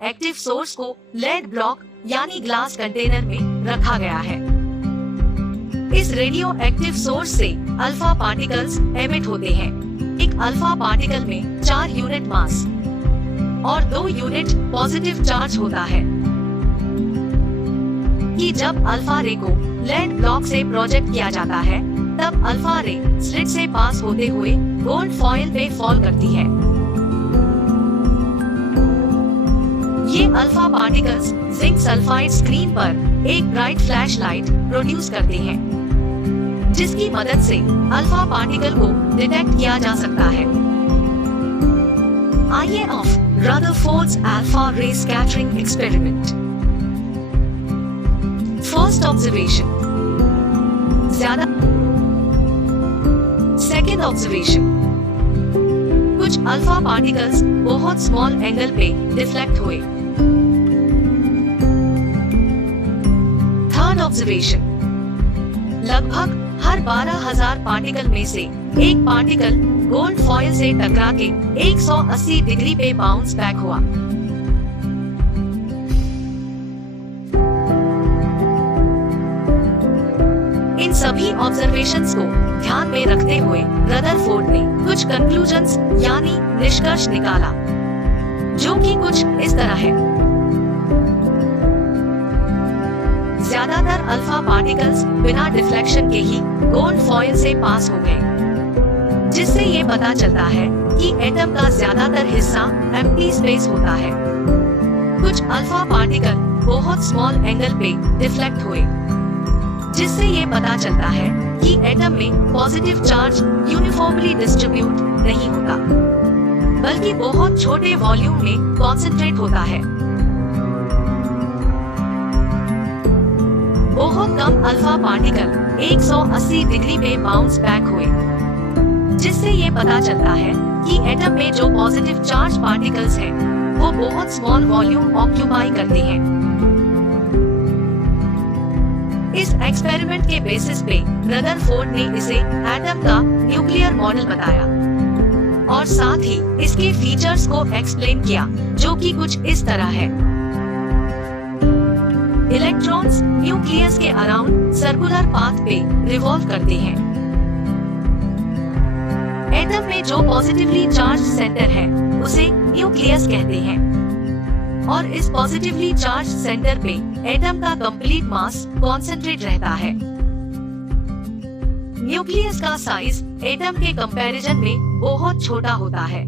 Active source को lead block यानी glass container में रखा गया है। इस रेडियो एक्टिव सोर्स से अल्फा पार्टिकल्स एमिट होते हैं। एक अल्फा पार्टिकल में 4 यूनिट मास और 2 यूनिट पॉजिटिव चार्ज होता है कि जब अल्फा रे को लेड ब्लॉक से प्रोजेक्ट किया जाता है तब अल्फा रे स्लिट से पास होते हुए गोल्ड फॉइल पे फॉल करती है। ये alpha particles zinc sulphide screen पर एक ब्राइट फ्लैश लाइट प्रोड्यूस करते हैं जिसकी मदद से अल्फा पार्टिकल को डिटेक्ट किया जा सकता है। आइए ऑफ रदरफोर्ड्स अल्फा रे स्कैटरिंग एक्सपेरिमेंट। फर्स्ट ऑब्जर्वेशन ज्यादा। सेकेंड ऑब्जर्वेशन कुछ अल्फा पार्टिकल्स बहुत स्मॉल एंगल पे डिफ्लेक्ट हुए। थर्ड ऑब्जर्वेशन लगभग हर 12,000 पार्टिकल में से एक पार्टिकल गोल्ड फॉइल से टकरा के 180 डिग्री पे बाउंस बैक हुआ। इन सभी ऑब्जर्वेशंस को ध्यान में रखते हुए रदरफोर्ड ने कुछ कंक्लूजन्स यानी निष्कर्ष निकाला जो कि कुछ इस तरह है। ज्यादातर अल्फा पार्टिकल्स बिना डिफ्लेक्शन के ही गोल्ड फॉइल से पास हो गए, जिससे ये पता चलता है कि एटम का ज्यादातर हिस्सा एम्प्टी स्पेस होता है। कुछ अल्फा पार्टिकल बहुत स्मॉल एंगल पे डिफ्लेक्ट हुए, जिससे ये पता चलता है कि एटम में पॉजिटिव चार्ज यूनिफॉर्मली डिस्ट्रीब्यूट नहीं होता, बल्कि बहुत छोटे वॉल्यूम में कॉन्सेंट्रेट होता है। बहुत कम अल्फा पार्टिकल 180 डिग्री पे बाउंस बैक हुए, जिससे ये पता चलता है कि एटम में जो पॉजिटिव चार्ज पार्टिकल्स हैं, वो बहुत स्मॉल वॉल्यूम ऑक्यूपाई करते हैं। इस एक्सपेरिमेंट के बेसिस पे रदरफोर्ड ने इसे एटम का न्यूक्लियर मॉडल बताया और साथ ही इसके फीचर्स को एक्सप्लेन किया, जो कि कुछ इस तरह है। इलेक्ट्रॉन्स न्यूक्लियस के अराउंड सर्कुलर पाथ पे रिवॉल्व करते हैं। एटम में जो पॉजिटिवली चार्ज सेंटर है उसे न्यूक्लियस कहते हैं और इस पॉजिटिवली चार्ज सेंटर पे एटम का कंप्लीट मास कॉन्सेंट्रेट रहता है। न्यूक्लियस का साइज एटम के कंपैरिजन में बहुत छोटा होता है।